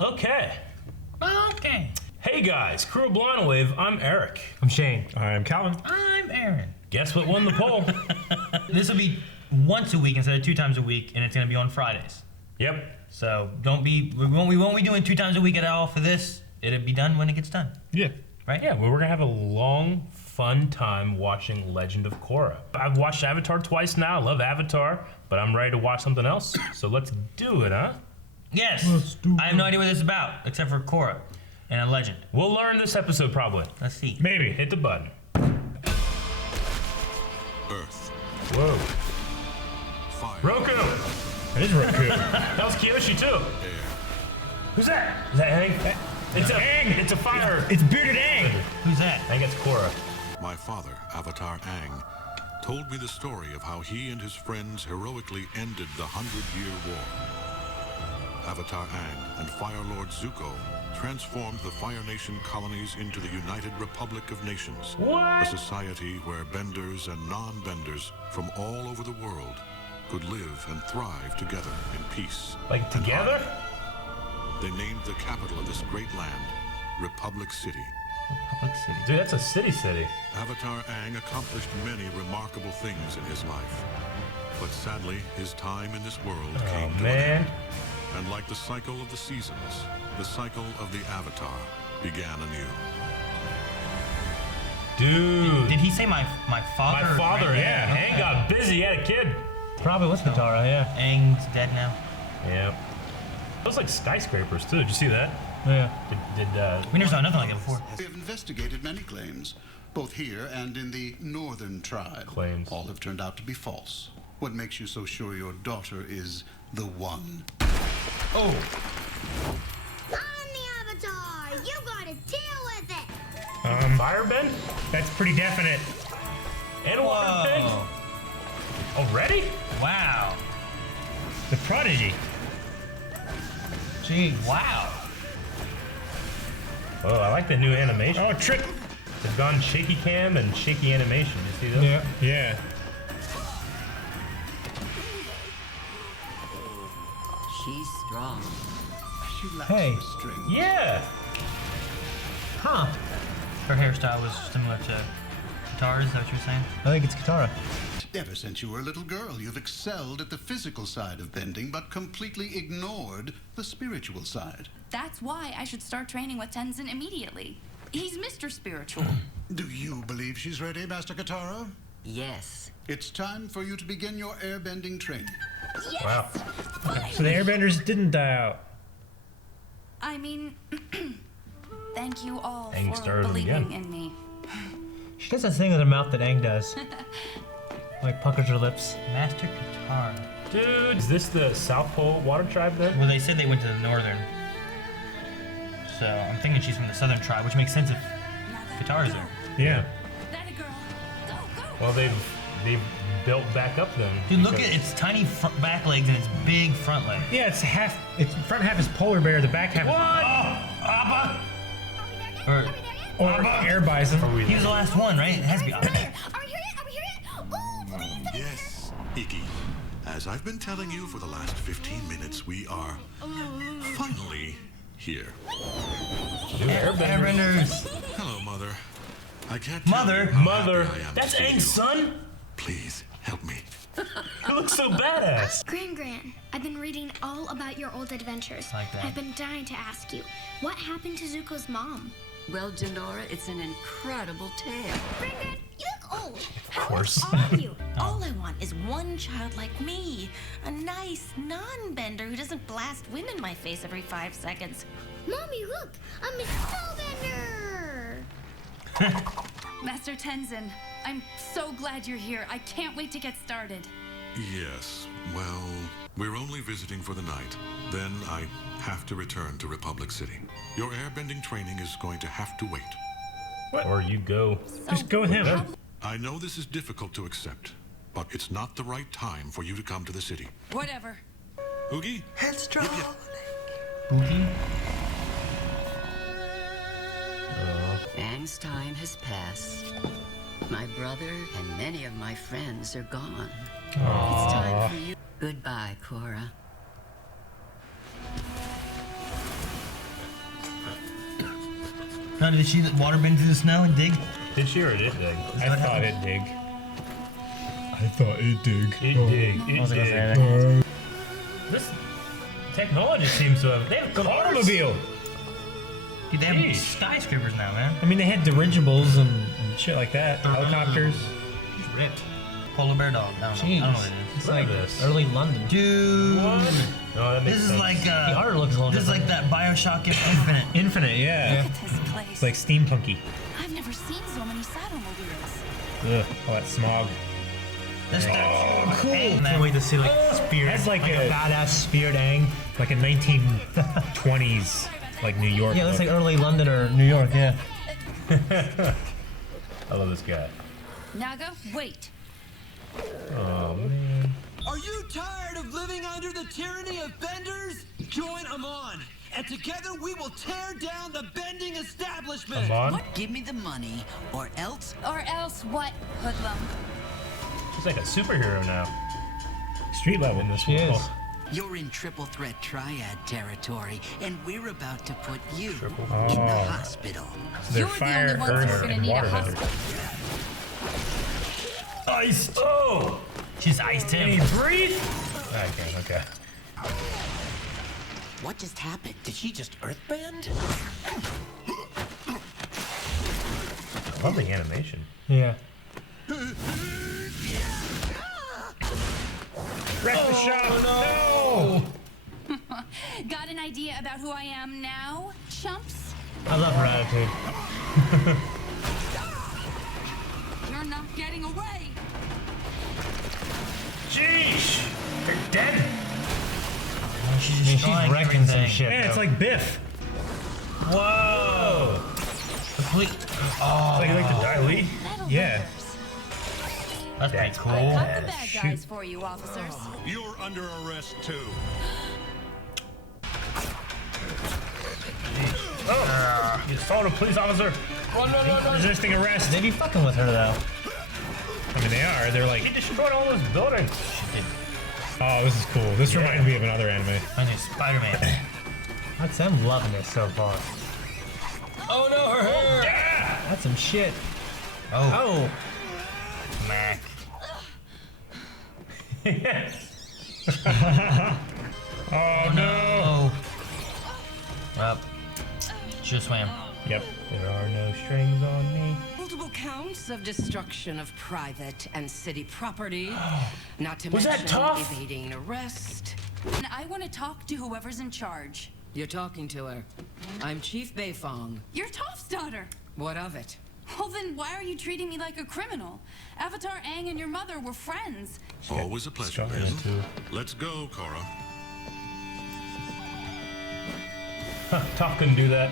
Okay. Okay. Hey guys, Crew of Blind Wave, I'm Eric. I'm Shane. I'm Calvin. I'm Aaron. Guess what won the poll? This will be once a week instead of 2 times a week, and it's gonna be on Fridays. Yep. So we won't be doing 2 times a week at all for this. It'll be done when it gets done. Yeah. Right? Yeah, well, we're gonna have a long, fun time watching Legend of Korra. I've watched Avatar twice now. I love Avatar, but I'm ready to watch something else. So let's do it, huh? Yes. I have no idea what this is about, except for Korra and a legend. We'll learn this episode probably. Let's see. Maybe. Hit the button. Earth. Whoa. Fire. Roku! That is Roku. That was Kyoshi too. Air. Who's that? Is that Aang? It's Aang! It's a fire! It's Bearded Aang. Who's that? I think it's Korra. My father, Avatar Aang, told me the story of how he and his friends heroically ended the 100-Year War. Avatar Aang and Fire Lord Zuko transformed the Fire Nation colonies into the United Republic of Nations. What? A society where benders and non-benders from all over the world could live and thrive together in peace. Like and together? harmony. They named the capital of this great land Republic City. Public City. Dude, that's a city. Avatar Aang accomplished many remarkable things in his life. But sadly, his time in this world came to an Man. end. And like the cycle of the seasons, the cycle of the Avatar began anew. Dude. Did he say my father? My father, Right? yeah. Aang got busy, he had a kid. Probably was Katara, yeah. Aang's dead now. Yeah. Those like skyscrapers too, did you see that? Yeah. We never saw nothing like that before. We have investigated many claims, both here and in the northern tribe. Claims. All have turned out to be false. What makes you so sure your daughter is the one? Oh. I'm the Avatar! You gotta deal with it! Firebend? That's pretty definite. And waterbend? Whoa. Already? Wow. The Prodigy. Jeez. Wow. Oh, I like the new animation. Oh, trick. They've gone shaky cam and shaky animation. You see those? Yeah. Yeah. She's strong. She lacks Hey. restraint. Yeah. Huh. Her hairstyle was similar to Katara's, is that what you were saying? I think it's Katara. Ever since you were a little girl, you've excelled at the physical side of bending, but completely ignored the spiritual side. That's why I should start training with Tenzin immediately. He's Mr. Spiritual. Do you believe she's ready, Master Katara? Yes. It's time for you to begin your airbending training. Yes! Wow. So the Airbenders didn't die out. I mean, thank you all Aang for started believing again. in me. She does that thing with her mouth that Aang does. Like puckers her lips. Master Katara. Dude, is this the South Pole water tribe then? Well, they said they went to the northern. So I'm thinking she's from the southern tribe, which makes sense if Katara's there. Yeah. That a girl. Go, go! Well, they've built back up then. Dude, look because- at its tiny back legs and its big front leg. Yeah, it's half. Its front half is polar bear. The back half Oh, Abba! Or, or air bison. Are we he was the last one, right? It has to be Abba. Are we here yet? Are we here yet? Oh, please! Yes, Iggy. As I've been telling you for the last 15 minutes, we are finally here. Dude, Airbender. Airbenders. Hello, Mother. I can't Mother. tell you how Mother. happy I am That's to see Aang's you. son? Please help me. He looks so badass. Gran, I've been reading all about your old adventures. Like that. I've been dying to ask you, what happened to Zuko's mom? Well, Janora, it's an incredible tale. Gran, you look old. How course. old are you? All I want is one child like me. A nice non-bender who doesn't blast wind in my face every 5 seconds. Mommy, look, I'm a spellbender. Master Tenzin, I'm so glad you're here. I can't wait to get started. Yes, well, we're only visiting for the night. Then I have to return to Republic City. Your airbending training is going to have to wait. Or you go. Just go with him. I know this is difficult to accept, but it's not the right time for you to come to the city. Whatever. Oogie? Headstrong. Yip, yip. Boogie. Aang's time has passed. My brother and many of my friends are gone. It's time for you. Goodbye, Korra. No, did she waterbend through the snow and dig? Did she or did it dig? I thought it dig. It dig. I was gonna say It that. dig. This technology seems to have. They have An cars. automobile. Dude, they have Jeez. skyscrapers now, man. I mean, they had dirigibles and shit like that. Helicopters. She's ripped. Polar bear dog. I don't know what it is. It's Look like at this. early London. Dude, What? No, that makes this is sense. like The art looks a little this is like different. that Bioshock Infinite. Infinite, yeah. Look at this place. It's like steampunky. I've never seen so many Saddlemobiles. Ugh, all that smog. This statue. cool. And Can't wait to see like speared. That's like a a- badass speared Aang. Like a 1920s, like New York. Yeah, it looks look. like early London or New York. Yeah. I love this guy. Naga, wait. Oh man. Are you tired of living under the tyranny of benders? Join Amon, and together we will tear down the bending establishment. Amon? Give me the money, or else. Or else what, Hoodlum? She's like a superhero now Street level. in this She world. is. You're in triple threat triad territory, and we're about to put you in the Oh. hospital. They're You're the fire, only ones who are earth, gonna and need a water hospital. hazards. Iced. Oh! She's iced Can he him. breathe? Okay. What just happened? Did she just earthbend? I love the animation. Yeah. Wreck the shop! No! Got an idea about who I am now, chumps? I love her attitude. You're not getting away. Jeez! They're dead! She's I mean, destroying she's wrecking some everything. shit. Yeah, it's though. like Biff. Whoa! Complete. Like the Dai Metal Yeah. benders. That's pretty That's cool. Cut the Yeah, bad shoot. guys for you, officers. You're under arrest too. You assaulted a police officer! Resisting arrest. They be fucking with her though. I mean, they are. They're He like, destroyed all those buildings! oh, this is cool. This reminds me of another anime. My new Spider-Man. That's them loving it so far. Oh no, her hair! That's some shit. Oh, Oh. Mac. Oh no! Oh. Up. Just swam. Yep. There are no strings on me. Multiple counts of destruction of private and city property, not to Was that mention tough? evading arrest. And I want to talk to whoever's in charge. You're talking to her. I'm Chief Beifong. You're Toph's daughter. What of it? Well, then why are you treating me like a criminal? Avatar Aang and your mother were friends. Always a pleasure, Strong Liz. man, too. Let's go, Korra. Toph couldn't do that.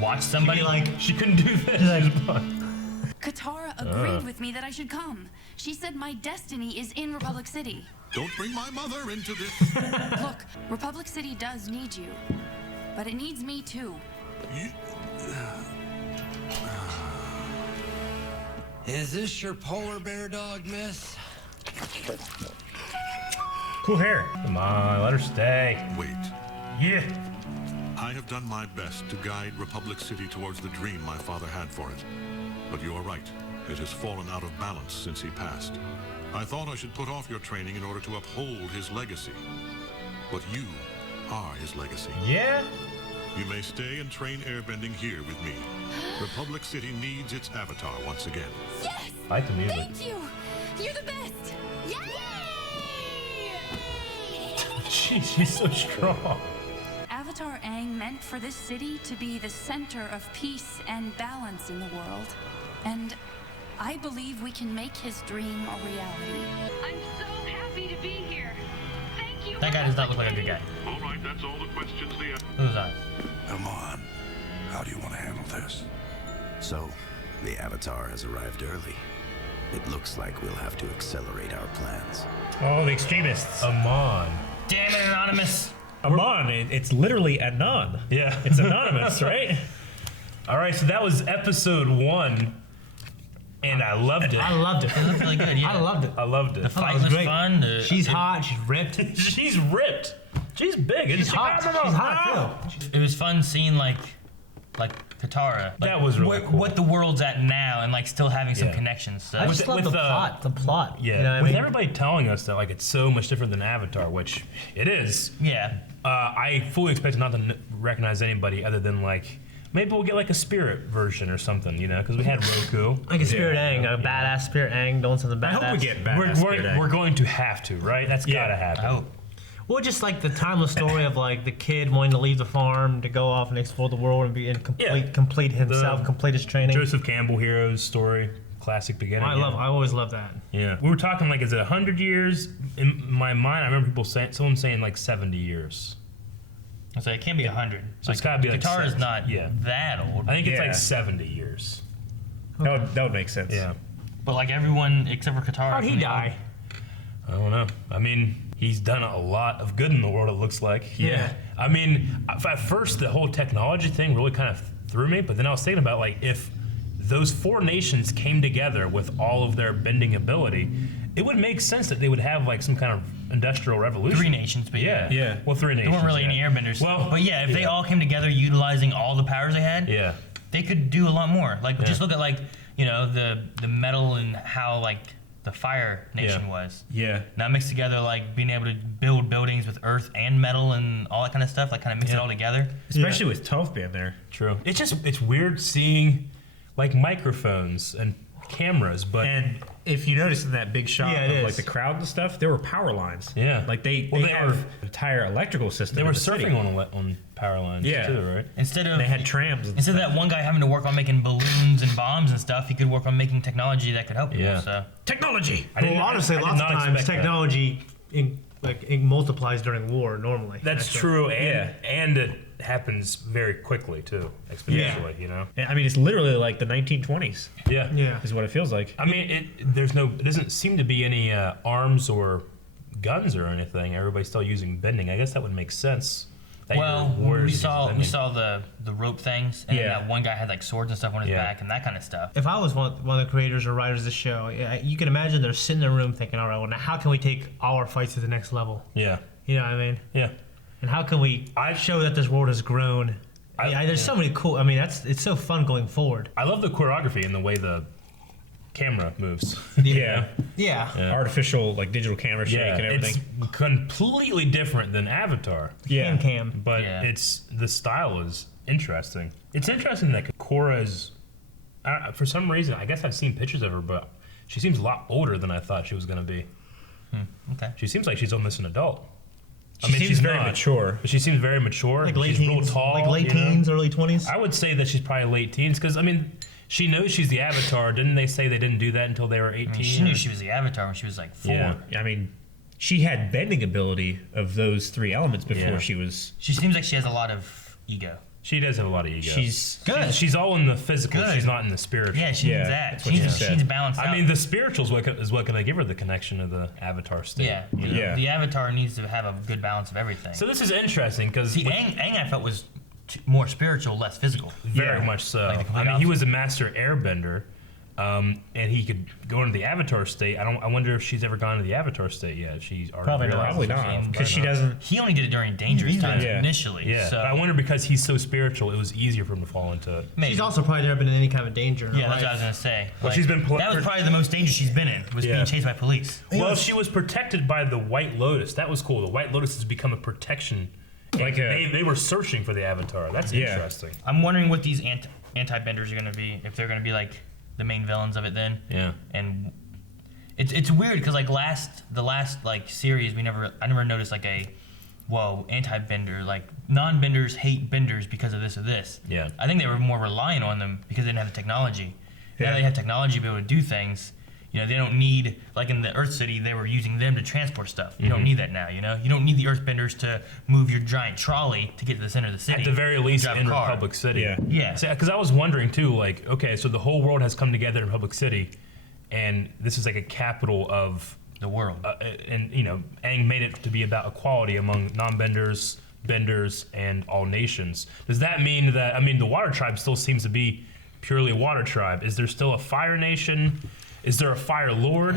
Watch somebody like. She couldn't do that. She was fun. Katara agreed with me that I should come. She said my destiny is in Republic City. Don't bring my mother into this. Look, Republic City does need you, but it needs me too. Is this your polar bear dog, miss? Cool hair. Come on, let her stay. Wait. Yeah. I have done my best to guide Republic City towards the dream my father had for it. But you are right. It has fallen out of balance since he passed. I thought I should put off your training in order to uphold his legacy. But you are his legacy. Yeah? You may stay and train airbending here with me. Republic City needs its avatar once again. Yes! I like the music. Thank you! You're the best! Yay! Jeez, she's so strong. Avatar Aang meant for this city to be the center of peace and balance in the world. And I believe we can make his dream a reality. I'm so happy to be here. Thank you. That guy does not look like a good guy. All right, that's all the questions the... Look at his eyes. Come on. How do you want to handle this? So, the Avatar has arrived early. It looks like we'll have to accelerate our plans. Oh, the extremists. Amon. Damn it, Anonymous. Amon. It's literally Anon. Yeah. It's anonymous, right? All right, so that was episode 1, and I loved it. I loved it. It looked really good, yeah. I loved it. I loved it. The fight was was great. fun. She's hot. She's ripped. She's ripped. She's big. She's hot. She's hot too. It was fun seeing like like Katara. Like, That was really cool. What the world's at now, and like still having some Yeah. connections. So. I just love with the the- plot. The plot. Yeah, You know what I with mean? everybody telling us that like it's so much different than Avatar, which it is. Yeah. I fully expected not to recognize anybody other than like maybe we'll get like a spirit version or something, you know, because we had Roku. Like a Spirit Aang, a badass Spirit Aang doing something badass. I hope we get badass Spirit Aang. We're going to have to, right? That's gotta happen. I hope. Well, just like the timeless story of like the kid wanting to leave the farm to go off and explore the world and be in complete himself, complete his training. Joseph Campbell hero's story, classic beginning. I always love that. Yeah, we were talking like, is it 100 years? In my mind, I remember someone saying like 70 years. So it can't be 100. So it's gotta be like Katara is 70. not that old. I think it's Yeah. like 70 years. That would make sense. Yeah. But like everyone except for Katara. How'd he die? I don't know. I mean, he's done a lot of good in the world, it looks like. Yeah. I mean, at first, the whole technology thing really kind of threw me, but then I was thinking about, like, if those 4 nations came together with all of their bending ability, it would make sense that they would have, like, some kind of industrial revolution. 3 nations, but yeah. Yeah. Well, 3 nations. There weren't really any airbenders. Well, but yeah, if they all came together utilizing all the powers they had, they could do a lot more. Like, just look at, like, you know, the metal and how, like, the Fire Nation was. Yeah. Now mixed together, like being able to build buildings with earth and metal and all that kind of stuff, like kind of mix it all together. Especially with Toph being there. True. It's weird seeing like microphones and cameras, but and if you notice in that big shot it of is. like the crowd and stuff, there were power lines. Yeah. Like they Well, they have were- an entire electrical system. they in were the city. surfing on power lines too, right? Instead of They had trams. And instead of that one guy having to work on making balloons and bombs and stuff, he could work on making technology that could help people. Yeah. So technology. Well, honestly, lots of times technology it multiplies during war normally. That's Actually. true, and it happens very quickly too, exponentially. You know. I mean, it's literally like the 1920s. Yeah. Is what it feels like. I mean, it doesn't seem to be any arms or guns or anything. Everybody's still using bending. I guess that would make sense. that well, your warriors we use saw bending. the rope things, and then that one guy had like swords and stuff on his back and that kind of stuff. If I was one of the creators or writers of the show, you can imagine they're sitting in a room thinking, all right, well, now how can we take our fights to the next level? Yeah. You know what I mean? Yeah. And how can we show that this world has grown? There's so many cool. I mean, it's so fun going forward. I love the choreography and the way the camera moves. Yeah. Yeah. Artificial, like digital camera shake and everything. It's completely different than Avatar. Yeah. Cam. But the style is interesting. It's interesting that Korra is, for some reason, I guess I've seen pictures of her, but she seems a lot older than I thought she was going to be. Okay. She seems like she's almost an adult. She seems very mature. But she seems very mature. Like late she's real teens, tall. like late you know? teens, early 20s. I would say that she's probably late teens because, I mean, she knows she's the Avatar. Didn't they say they didn't do that until they were 18? I mean, she knew she was the Avatar when she was like 4. Yeah. I mean, she had bending ability of those 3 elements before Yeah. she was. She seems like she has a lot of ego. She does have a lot of ego. She's good. She's all in the physical. Good. She's not in the spiritual. Yeah, she needs that. that's what She she needs said. to balance out. I mean, the spiritual is what can give her the connection of the Avatar state. yeah, you know? Yeah. The Avatar needs to have a good balance of everything. So this is interesting because See, Aang I felt was more spiritual, less physical. very much so. Like the complete I mean, he opposite. was a master airbender, and he could go into the Avatar state. I wonder if she's ever gone to the Avatar state yet. She's Probably not. probably not because she doesn't. He only did it during dangerous times Yeah. initially. Yeah, So but I wonder because he's so spiritual, it was easier for him to fall into it. maybe. She's also probably never been in any kind of danger. in her Yeah, that's what I life. was gonna say. Well, she's been that was probably the most dangerous she's been in. Was Yeah. being chased by police. Well, she was protected by the White Lotus. That was cool. The White Lotus has become a protection. Like they were searching for the Avatar. That's interesting. I'm wondering what these anti-benders are gonna be. If they're gonna be like the main villains of it, then. Yeah. And it's weird because like the last like series I never noticed like anti-bender, like non-benders hate benders because of this or this. Yeah. I think they were more reliant on them because they didn't have the technology. Now they have technology to be able to do things. You know, they don't need, like in the Earth City, they were using them to transport stuff. You don't need that now, you know? You don't need the Earthbenders to move your giant trolley to get to the center of the city. At the very least, drive a in car. Republic City. Yeah. Yeah. Because I was wondering too, like, okay, so the whole world has come together in Republic City, and this is like a capital of the world. And you know, Aang made it to be about equality among non-benders, benders, and all nations. Does that mean that? I mean, the Water Tribe still seems to be purely a Water Tribe. Is there still a Fire Nation? Is there a Fire Lord?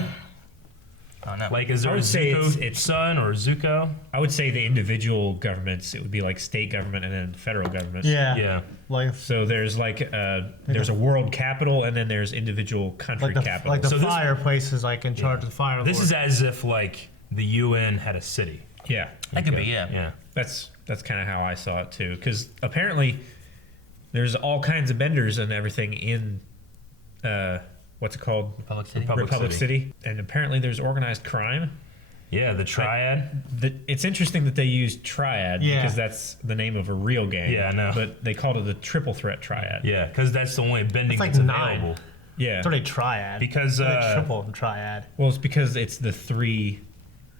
I don't know. Like, is there I a would say Zuko son or Zuko? I would say the individual governments. It would be like state government and then federal government. Yeah. Like So there's there's a world capital and then there's individual country capital. like the So this- fireplace is like in charge of the fire. This lord. is as if like the UN had a city. Yeah, That could be, yeah. Yeah. that's kind of how I saw it too. Because apparently there's all kinds of benders and everything in what's it called? Republic City. Republic City. And apparently there's organized crime. Yeah, the Triad. It's interesting that they used Triad Yeah. because that's the name of a real gang. Yeah, I know. But they called it the Triple Threat Triad. Yeah, because that's the only bending It's like that's 9. available. Yeah. It's already triad. Because It's already triple and triad. Well, it's because it's the 3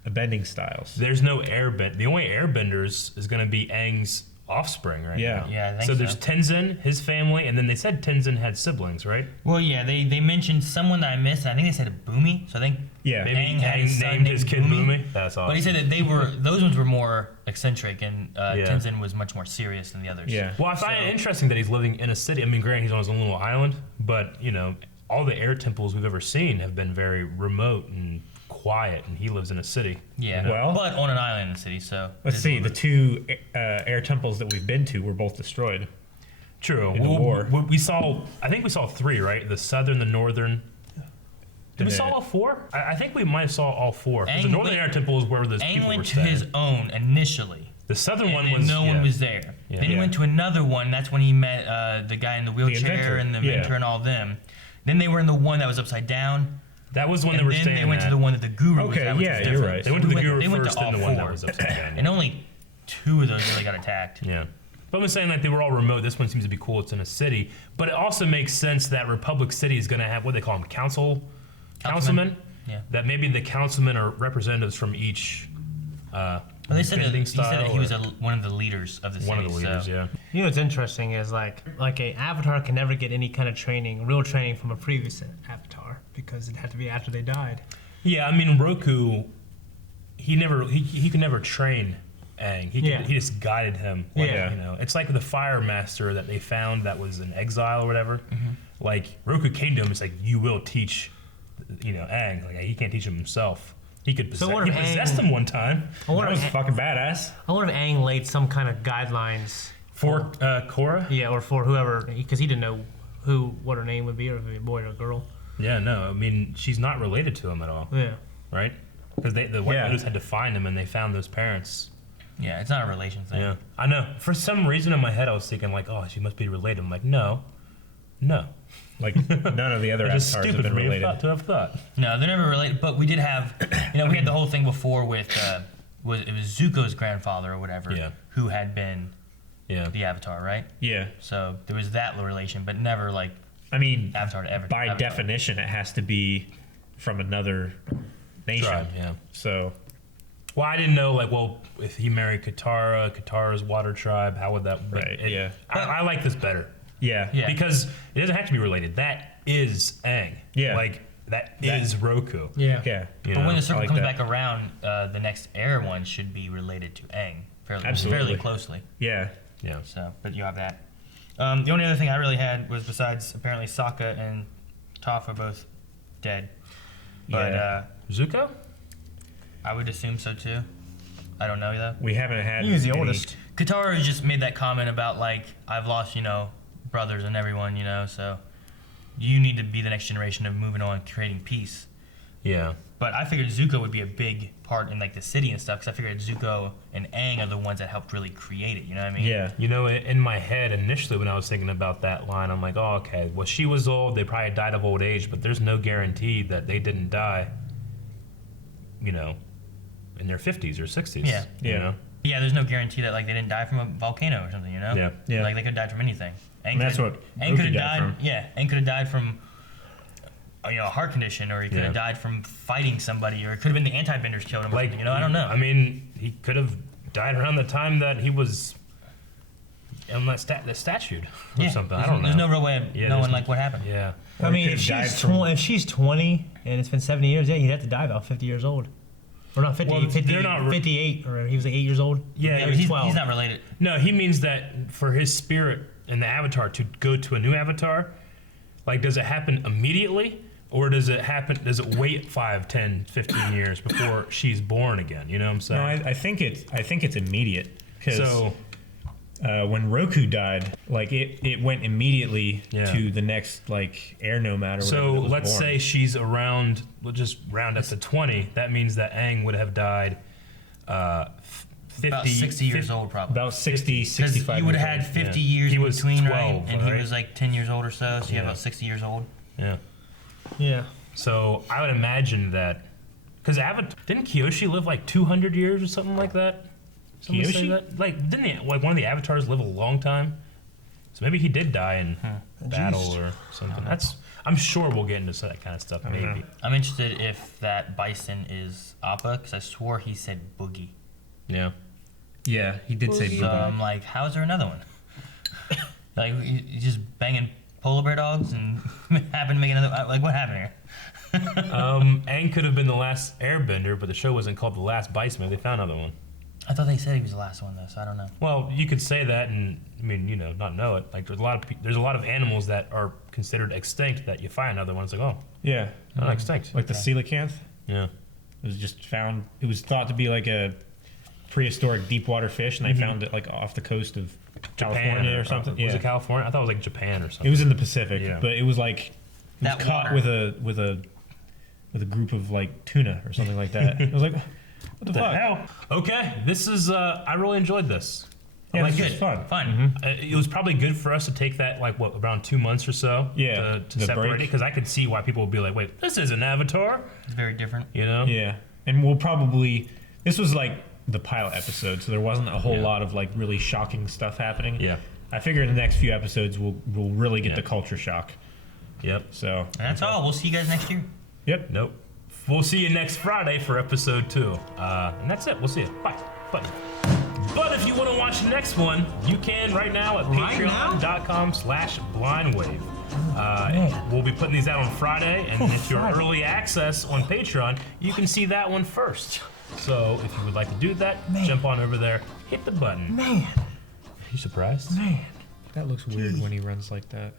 bending styles. there's no airbend. The only airbenders is going to be Aang's offspring, right? Yeah. now. Yeah, I think So so. there's Tenzin, his family, and then they said Tenzin had siblings, right? Well, yeah, they mentioned someone that I missed. I think they said Boomy. So I think Yeah. Maybe Aang had his son named his named kid Boomy. Boomy. That's awesome. But he said that those ones were more eccentric, and Yeah. Tenzin was much more serious than the others. Yeah. Well, I find it interesting that he's living in a city. I mean, granted, he's on his own little island, but you know, all the air temples we've ever seen have been very remote and quiet, and he lives in a city. Yeah. You know? Well- but on an island in the city, so. Let's it's a see. little The bit- 2 air temples that we've been to were both destroyed. True. in the war. We saw. I think we saw 3, right? The southern, the northern. Did we And saw then- all 4? I think we might have saw all 4. 'Cause the Aang northern went- air temple is where those Aang people were went to staying. his own initially. The southern And one then was no one was there. Yeah. Then he Yeah. went to another one. That's when he met the guy in the wheelchair inventor. and the Yeah. inventor and all of them. Then they were in the one that was upside down. That was when And they were then staying. they went to at. the one that the guru was Okay, at, which yeah, was you're different. right. They went to the guru they went first, to then the all one that 4. was upside down. And only 2 of those really got attacked. Yeah. But I'm saying like they were all remote. This one seems to be cool. It's in a city. But it also makes sense that Republic City is going to have what they call them councilmen. Yeah. That maybe the councilmen are representatives from each. Well, they said that, bending he said that he style was or- one of the leaders of the city. one of the leaders. so. Yeah. You know what's interesting is like a Avatar can never get any kind of training, real training from a previous Avatar because it had to be after they died. Yeah. I mean, Roku. He could never train Aang. Yeah. He just guided him. Like, Yeah. You know, it's like the Fire Master that they found that was in exile or whatever. Mm-hmm. Like Roku came to him. It's like you will teach. You know, Aang. Like he can't teach him himself. He could So possess, what he if possessed Aang- him one time. I wonder, That was if, fucking badass. I wonder if Aang laid some kind of guidelines. For Korra? Yeah, or for whoever, because he didn't know what her name would be, or if it would be a boy or a girl. Yeah, no. I mean, she's not related to him at all, Yeah. right? Because the White Yeah. Lotus had to find him, and they found those parents. Yeah, it's not a relation thing. Yeah, I know. For some reason in my head, I was thinking like, oh, she must be related. I'm like, no. Like none of the other It's just avatars have stupid been for me related. to have thought. No, they're never related. But we did have, we had the whole thing before with, it was Zuko's grandfather or whatever, Yeah. who had been Yeah. the Avatar, right? Yeah. So there was that relation, but never like I mean, Avatar to by Avatar. definition, it has to be from another nation. Tribe, yeah. So Well, I didn't know, like, well, if he married Katara, Katara's water tribe, how would that... but Right, yeah. I like this better. yeah. Yeah. Because it doesn't have to be related. That is Aang. Yeah. Like, that is Roku. Yeah. Yeah. You But know? when the circle like comes that. back around, the next air one should be related to Aang fairly Absolutely. closely. Yeah. Yeah. So, but you have that. The only other thing I really had was besides apparently Sokka and Toph are both dead. But Yeah. Zuko? I would assume so too. I don't know though. We haven't had. He was the any- oldest. Katara just made that comment about like I've lost, brothers and everyone, so you need to be the next generation of moving on, creating peace. Yeah. But I figured Zuko would be a big part in like the city and stuff, because I figured Zuko and Aang are the ones that helped really create it. You know what I mean? Yeah. You know, in my head, initially when I was thinking about that line, I'm like, oh, okay, well, she was old. They probably died of old age, but there's no guarantee that they didn't die, in their 50s or 60s. Yeah. You Yeah. know? Yeah, there's no guarantee that like they didn't die from a volcano or something. Yeah. Yeah. Like they could have died from anything. And that's what Aang Roku could have died died. from. Yeah, Aang could have died from a heart condition, or he could have Yeah. died from fighting somebody, or it could have been the anti-benders killed him. Or Like, something, I don't know. I mean, he could have died around the time that he was on that the statue or Yeah, something. I there's- don't know. There's no real way of Yeah, knowing there's- like what happened. Yeah. I Or mean, he if could've died she's, from- if she's 20 and it's been 70 years, yeah, he'd have to die about 50 years old. Or not 50, Well, 50 they're not 58, or he was like 8 years old. Yeah, Yeah, he but was 12. he's not related. No, he means that for his spirit and the avatar to go to a new avatar, like, does it happen immediately? Or does it happen? Does it wait 5, 10, 15 years before she's born again? You know what I'm saying? No, I think it's immediate. Because So when Roku died, like it went immediately Yeah. to the next like air nomad or whatever. So that was let's born. say she's around. We'll just round up to 20. That means that Aang would have died. 50, About 60 years old, probably. about 60, 'Cause 65. you would have years had old. 50 Yeah. years He in was between, 12, right? And right? he was like 10 years old or so, so you have Yeah. about 60 years old. Yeah. Yeah. So I would imagine that because didn't Kyoshi live like 200 years or something like that? Someone say Kyoshi? that? Like like one of the avatars live a long time? So maybe he did die in battle or something. I'm sure we'll get into that kind of stuff. Maybe. I'm interested if that bison is Appa, because I swore he said Boogie. Yeah. Yeah, he did say So Boogie. I'm like, how's there another one? Like, you just banging polar bear dogs and happen to make another. Like, what happened here? Aang could have been the last airbender, but the show wasn't called The Last Bison. Maybe they found another one. I thought they said he was the last one, though, so I don't know. Well, you could say that, and I mean, not know it. Like there's a lot of animals that are considered extinct that you find another one. It's like, oh, Yeah, not extinct. like the coelacanth. Yeah. It was just found. It was thought to be like a prehistoric deep water fish, and they found it like off the coast of California or something. Was it California? I thought it was like Japan or something. It was in the Pacific, Yeah. but it was like That caught water. with a group of like tuna or something like that. It was like, what the fuck? hell? Okay, this is. I really enjoyed this. Yeah, like this it. was fun. Fun. It was probably good for us to take that like around 2 months or so. Yeah, To the separate break. it because I could see why people would be like, wait, this isn't Avatar. It's very different. You know? Yeah, and we'll probably. This was like the pilot episode, so there wasn't a whole Yeah. lot of like really shocking stuff happening. Yeah. I figure in the next few episodes we'll really get Yeah. the culture shock. Yep. So And that's all. We'll see you guys next year. yep. Nope. We'll see you next Friday for episode 2. And that's it. We'll see you. Bye. Bye. But if you want to watch the next one, you can right now at patreon.com/blindwave. We'll be putting these out on Friday, and if you're early access on Patreon, you can see that one first. So if you would like to do that, jump on over there, hit the button. Man. You surprised? Man. That looks weird when he runs like that.